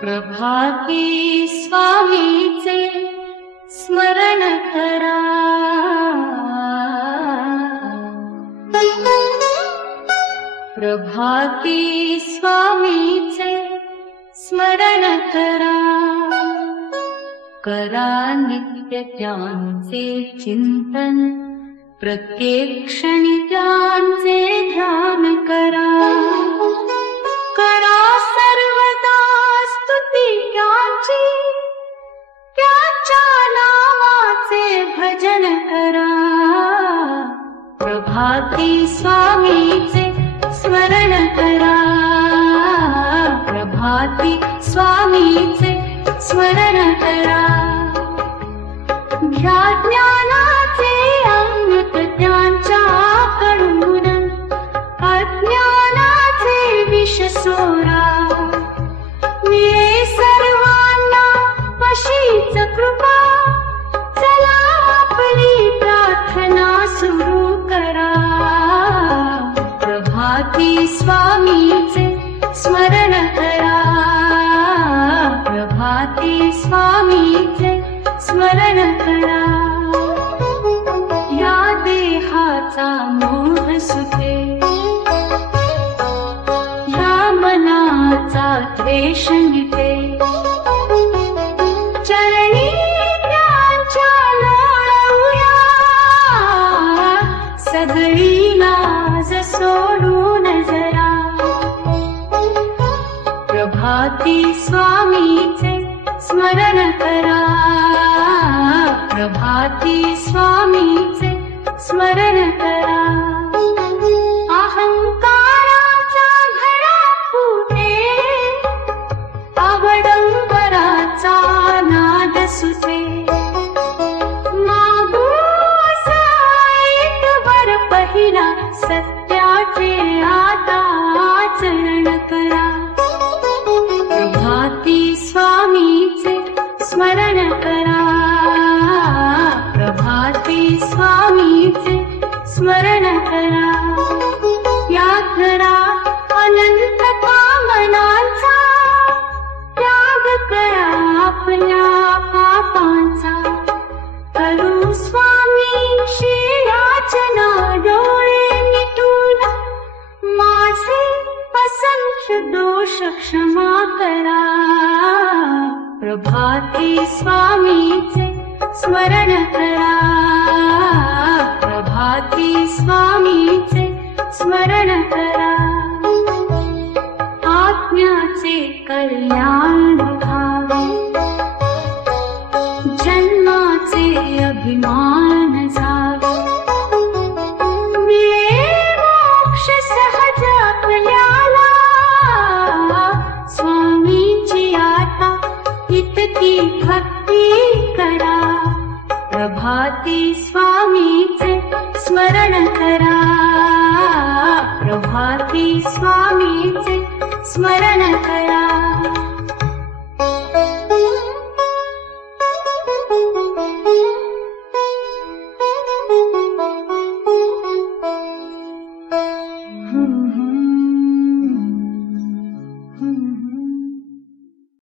प्रभाती स्वामीचे स्मरण करा, प्रभाती स्वामीचे स्मरण करा, करा नित्य त्यांचे चिंतन, प्रत्येक क्षणी त्यांचे ध्यान करा, करा सर्वदा स्तुती त्यांची, त्याच्या नावाचे भजन करा, प्रभाती स्वामीचे स्मरण करा, प्रभाती स्वामीचे स्मरण करा, घ्या ज्ञानाचे अमृत त्यांच्याकडून, अज्ञानाचे विष सोरा, मिळे सर्वांना वशीच कृपा, चला आपली प्रार्थना सुरू करा, प्रभाती स्वामीचे स्मरण करा, प्रभाती स्वामीचे स्मरण करा, या देहाचा मोह सुटे, या मनाचा द्वेष मिटे, चरणी त्यांच्या लोळूया, सगळी लाज सोडून जरा, प्रभाती स्वामीचे स्मरण करा, प्रभाती स्वामीचे स्मरण करा, अहंकाराचा घडा फुटे, अवडंबराचा नाद सुटे, मागू साईतवर पहिला सत्याचे आता आचरण करा, प्रभाती स्वामीचे स्मरण करा, प्रभाती स्वामीचे स्मरण करा, याद करा अनंत कामनांचा, त्याग करा आपल्या पापांचा, करू स्वामींशी याचना डोळे मिटून, माझे असंख्य दोष क्षमा करा, प्रभाती स्वामीचे स्मरण करा, प्रभाती स्वामीचे स्मरण करा, आत्म्याचे कल्याण व्हावे, जन्माचे अभिमान जावे, मिळे मोक्ष सहज आपल्याला, स्वामींची आता इतकी भक्ती करा, प्रभाती स्वामीचे स्मरण करा, प्रभाती स्वामीचे स्मरण करा.